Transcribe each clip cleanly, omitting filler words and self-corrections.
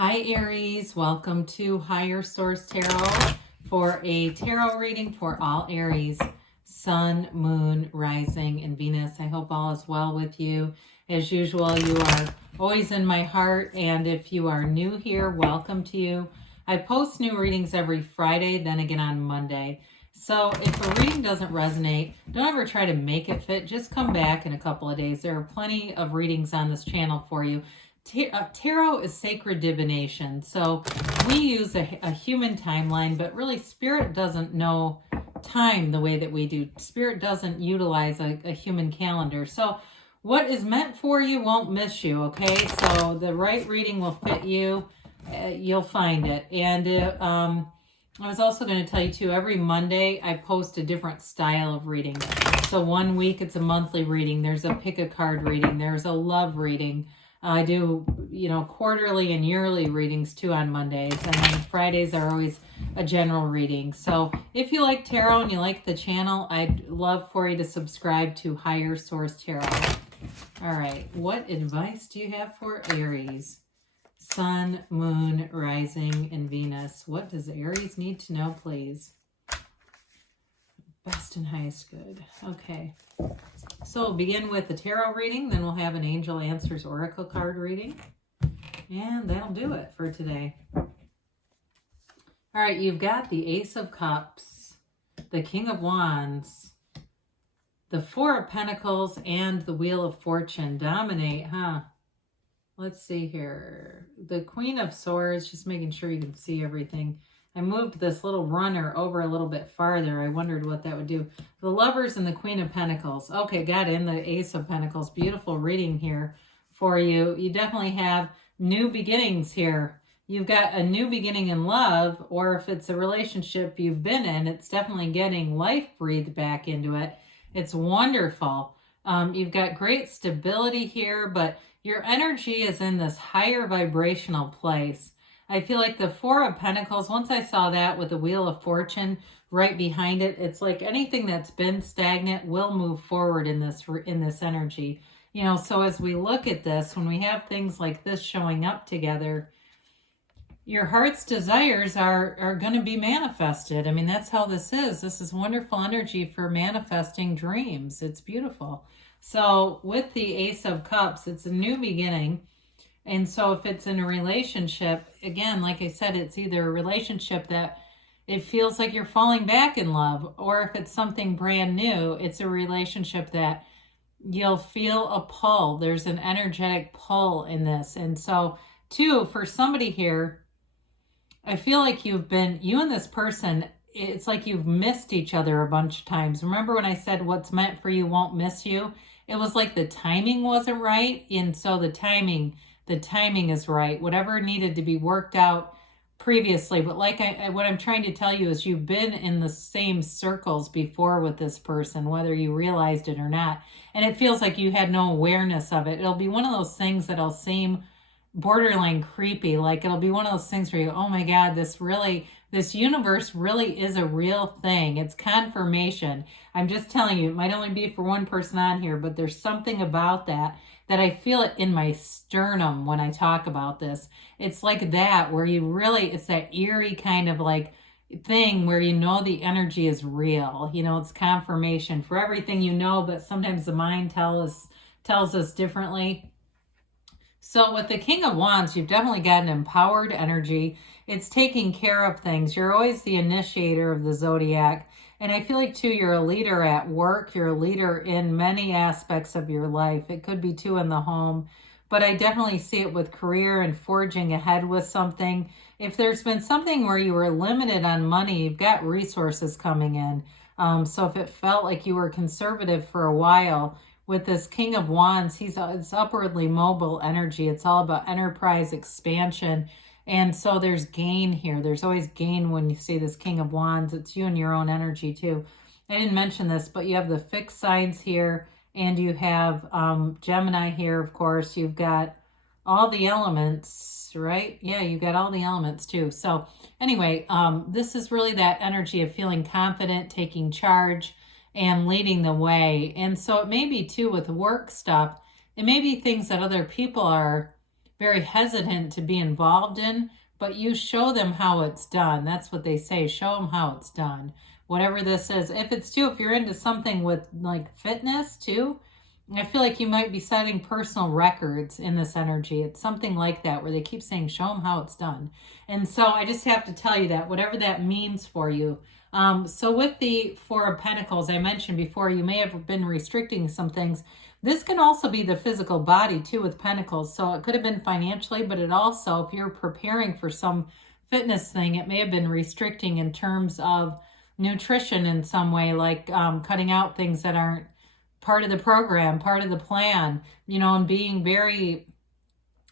Hi Aries, welcome to Higher Source Tarot for a tarot reading for all Aries, Sun, Moon, Rising, and Venus. I hope all is well with you. As usual, you are always in my heart, and if you are new here, welcome to you. I post new readings every Friday, then again on Monday. So if a reading doesn't resonate, don't ever try to make it fit. Just come back in a couple of days. There are plenty of readings on this channel for you. Tarot is sacred divination, so we use a human timeline, but really Spirit doesn't know time the way that we do. Spirit doesn't utilize a human calendar. So what is meant for you won't miss you, okay? So the right reading will fit you. You'll find it. And I was also going to tell you too, every Monday I post a different style of reading. So one week it's a monthly reading. There's a pick a card reading. There's a love reading. I do, quarterly and yearly readings too on Mondays. And then Fridays are always a general reading. So if you like tarot and you like the channel, I'd love for you to subscribe to Higher Source Tarot. All right. What advice do you have for Aries? Sun, Moon, Rising, and Venus. What does Aries need to know, please? Best and highest good. Okay. So we'll begin with the tarot reading, then we'll have an Angel Answers Oracle card reading. And that'll do it for today. All right, you've got the Ace of Cups, the King of Wands, the Four of Pentacles, and the Wheel of Fortune. Dominate, huh? Let's see here. The Queen of Swords, just making sure you can see everything. I moved this little runner over a little bit farther. I wondered what that would do. The Lovers and the Queen of Pentacles. Okay, got it. And the Ace of Pentacles. Beautiful reading here for you. You definitely have new beginnings here. You've got a new beginning in love, or if it's a relationship you've been in, it's definitely getting life breathed back into it. It's wonderful. You've got great stability here, but your energy is in this higher vibrational place. I feel like the Four of Pentacles, once I saw that with the Wheel of Fortune right behind it, it's like anything that's been stagnant will move forward in this energy. So as we look at this, when we have things like this showing up together, your heart's desires are going to be manifested. I mean, that's how this is. This is wonderful energy for manifesting dreams. It's beautiful. So with the Ace of Cups, it's a new beginning. And so if it's in a relationship, again, like I said, it's either a relationship that it feels like you're falling back in love, or if it's something brand new, it's a relationship that you'll feel a pull. There's an energetic pull in this. And so, too, for somebody here, I feel like you and this person, it's like you've missed each other a bunch of times. Remember when I said what's meant for you won't miss you? It was like the timing wasn't right. And so the timing is right. Whatever needed to be worked out previously. But like what I'm trying to tell you is you've been in the same circles before with this person, whether you realized it or not. And it feels like you had no awareness of it. It'll be one of those things that'll seem borderline creepy. Like it'll be one of those things where you go, oh my God, this universe really is a real thing. It's confirmation. I'm just telling you, it might only be for one person on here, but there's something about that I feel it in my sternum when I talk about this. It's like that where it's that eerie kind of like thing where the energy is real. It's confirmation for everything but sometimes the mind tells us differently. So with the King of Wands, you've definitely got an empowered energy. It's taking care of things. You're always the initiator of the zodiac. And I feel like, too, you're a leader at work. You're a leader in many aspects of your life. It could be, too, in the home. But I definitely see it with career and forging ahead with something. If there's been something where you were limited on money, you've got resources coming in. So if it felt like you were conservative for a while, with this King of Wands, it's upwardly mobile energy. It's all about enterprise expansion. And so there's gain here. There's always gain when you see this King of Wands. It's you and your own energy too. I didn't mention this, but you have the fixed signs here, and you have Gemini here, of course. You've got all the elements, right? Yeah, you've got all the elements too. So anyway, this is really that energy of feeling confident, taking charge, and leading the way. And so it may be too with work stuff. It may be things that other people are very hesitant to be involved in, but you show them how it's done. That's what they say. Show them how it's done. Whatever this is. If you're into something with like fitness too, I feel like you might be setting personal records in this energy. It's something like that where they keep saying, show them how it's done. And so I just have to tell you that, whatever that means for you. So with the Four of Pentacles, I mentioned before, you may have been restricting some things. This can also be the physical body too with Pentacles. So it could have been financially, but it also, if you're preparing for some fitness thing, it may have been restricting in terms of nutrition in some way, like cutting out things that aren't part of the program, part of the plan, and being very,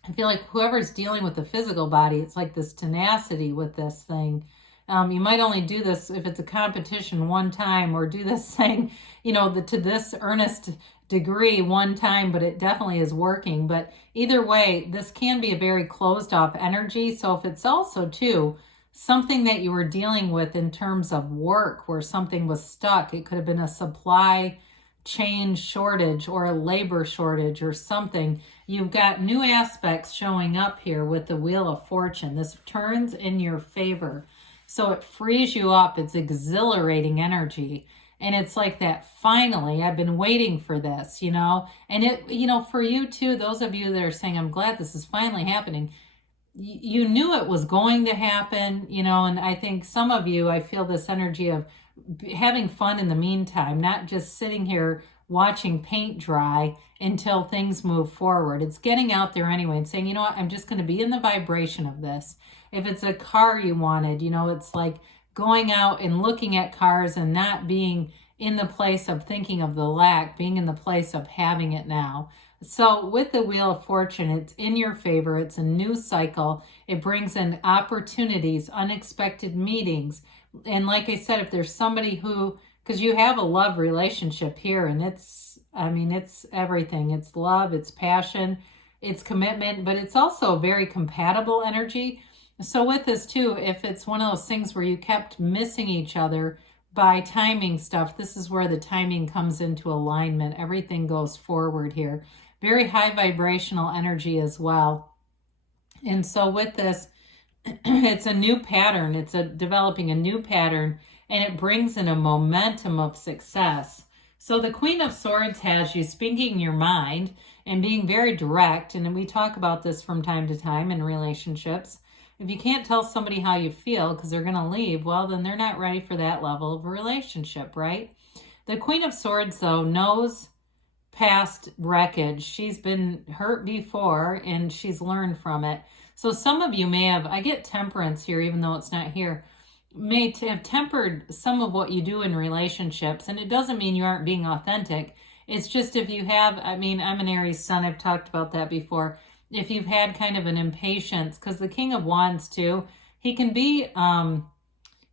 I feel like whoever's dealing with the physical body, it's like this tenacity with this thing. You might only do this if it's a competition one time, or do this thing, to this earnest degree one time, but it definitely is working. But either way, this can be a very closed off energy. So if it's also too something that you were dealing with in terms of work where something was stuck, it could have been a supply chain shortage or a labor shortage or something. You've got new aspects showing up here with the Wheel of Fortune. This turns in your favor. So it frees you up. It's exhilarating energy. And it's like that, finally, I've been waiting for this, And it, for you too, those of you that are saying, I'm glad this is finally happening. You knew it was going to happen, and I think some of you, I feel this energy of having fun in the meantime, not just sitting here watching paint dry until things move forward. It's getting out there anyway and saying, you know what, I'm just going to be in the vibration of this. If it's a car you wanted, it's like going out and looking at cars and not being in the place of thinking of the lack, being in the place of having it now. So with the Wheel of Fortune, it's in your favor. It's a new cycle. It brings in opportunities, unexpected meetings. And like I said, if there's somebody who, because you have a love relationship here, and it's everything. It's love, it's passion, it's commitment, but it's also a very compatible energy. So with this too, if it's one of those things where you kept missing each other by timing stuff, this is where the timing comes into alignment. Everything goes forward here. Very high vibrational energy as well. And so with this, it's a new pattern. It's developing a new pattern, and it brings in a momentum of success. So the Queen of Swords has you speaking your mind and being very direct. And we talk about this from time to time in relationships. If you can't tell somebody how you feel because they're going to leave, well, then they're not ready for that level of a relationship, right? The Queen of Swords, though, knows past wreckage. She's been hurt before, and she's learned from it. So some of you may have, I get Temperance here, even though it's not here, may have tempered some of what you do in relationships. And it doesn't mean you aren't being authentic. It's just if you have, I'm an Aries sun, I've talked about that before. If you've had kind of an impatience, because the King of Wands too, he can be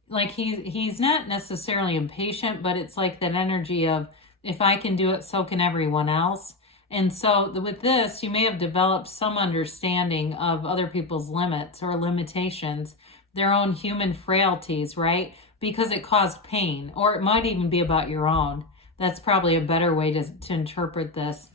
like he's not necessarily impatient, but it's like that energy of, if I can do it, so can everyone else. And so with this, you may have developed some understanding of other people's limits or limitations, their own human frailties, right? Because it caused pain, or it might even be about your own. That's probably a better way to interpret this.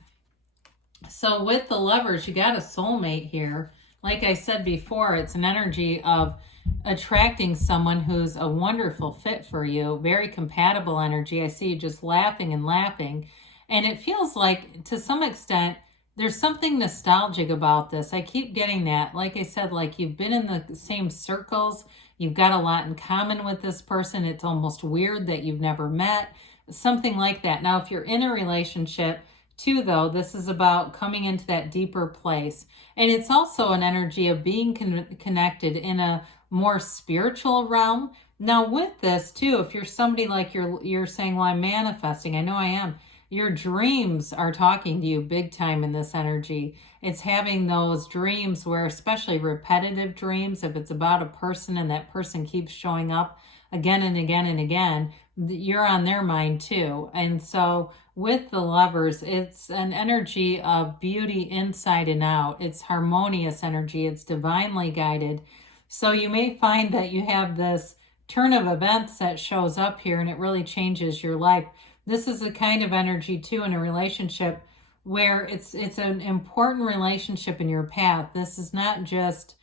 So with the Lovers, you got a soulmate here. Like I said before, it's an energy of attracting someone who's a wonderful fit for you. Very compatible energy. I see you just laughing and laughing. And it feels like, to some extent, there's something nostalgic about this. I keep getting that. Like I said, like you've been in the same circles. You've got a lot in common with this person. It's almost weird that you've never met. Something like that. Now, if you're in a relationship, too, though, this is about coming into that deeper place. And it's also an energy of being connected in a more spiritual realm. Now, with this, too, if you're somebody like you're saying, well, I'm manifesting. I know I am. Your dreams are talking to you big time in this energy. It's having those dreams where, especially repetitive dreams, if it's about a person and that person keeps showing up again and again and again, you're on their mind too. And so with the Lovers, it's an energy of beauty inside and out. It's harmonious energy. It's divinely guided. So you may find that you have this turn of events that shows up here, and it really changes your life. This is a kind of energy too in a relationship where it's an important relationship in your path. This is not just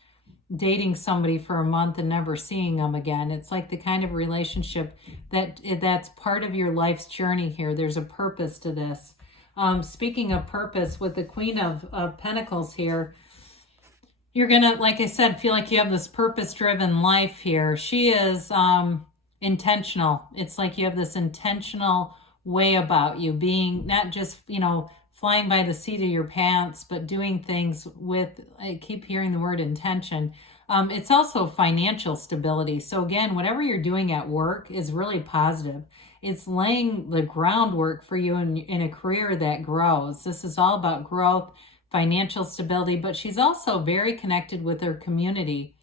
dating somebody for a month and never seeing them again. It's like the kind of relationship that's part of your life's journey here. There's a purpose to this. Speaking of purpose, with the Queen of Pentacles here, you're gonna, like I said, feel like you have this purpose-driven life here. She is intentional. It's like you have this intentional way about you, being not just, flying by the seat of your pants, but doing things with, I keep hearing the word intention. It's also financial stability. So again, whatever you're doing at work is really positive. It's laying the groundwork for you in a career that grows. This is all about growth, financial stability, but she's also very connected with her community.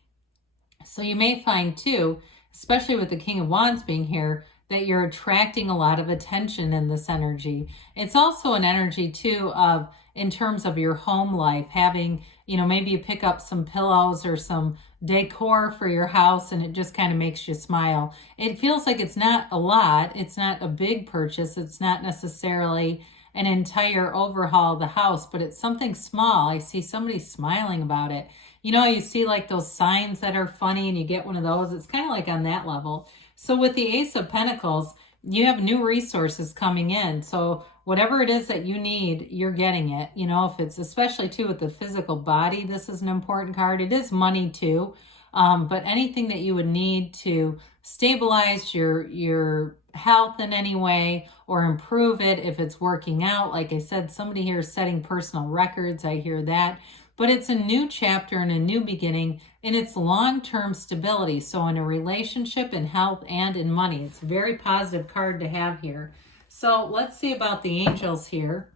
So you may find too, especially with the King of Wands being here, that you're attracting a lot of attention in this energy. It's also an energy too of, in terms of your home life, having, maybe you pick up some pillows or some decor for your house and it just kind of makes you smile. It feels like it's not a lot. It's not a big purchase. It's not necessarily an entire overhaul of the house, but it's something small. I see somebody smiling about it. You see like those signs that are funny and you get one of those. It's kind of like on that level. So with the Ace of Pentacles, you have new resources coming in. So whatever it is that you need, you're getting it. If it's, especially too with the physical body, this is an important card. It is money too. But anything that you would need to stabilize your health in any way or improve it, if it's working out, like I said, somebody here is setting personal records. I hear that. But it's a new chapter and a new beginning, and it's long-term stability. So in a relationship, in health, and in money. It's a very positive card to have here. So let's see about the angels here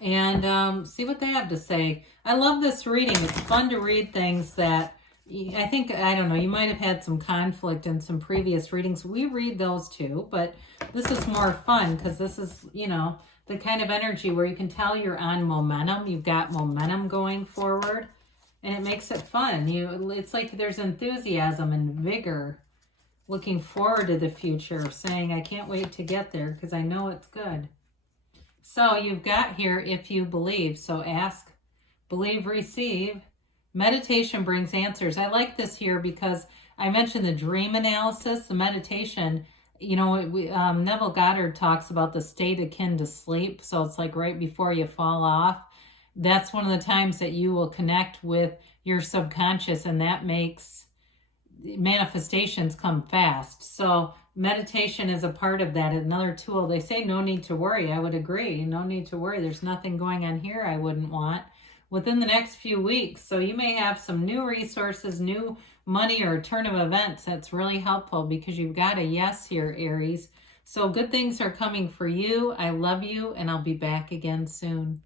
and see what they have to say. I love this reading. It's fun to read things that I think, I don't know, you might have had some conflict in some previous readings. We read those too, but this is more fun because this is, the kind of energy where you can tell you're on momentum. You've got momentum going forward, and it makes it fun. It's like there's enthusiasm and vigor, looking forward to the future, saying, I can't wait to get there because I know it's good. So you've got here, if you believe. So ask, believe, receive. Meditation brings answers. I like this here because I mentioned the dream analysis, the meditation. Neville Goddard talks about the state akin to sleep. So it's like right before you fall off. That's one of the times that you will connect with your subconscious, and that makes manifestations come fast. So meditation is a part of that. Another tool. They say no need to worry. I would agree. No need to worry. There's nothing going on here I wouldn't want within the next few weeks. So you may have some new resources, new money, or a turn of events that's really helpful because you've got a yes here, Aries. So good things are coming for you. I love you, and I'll be back again soon.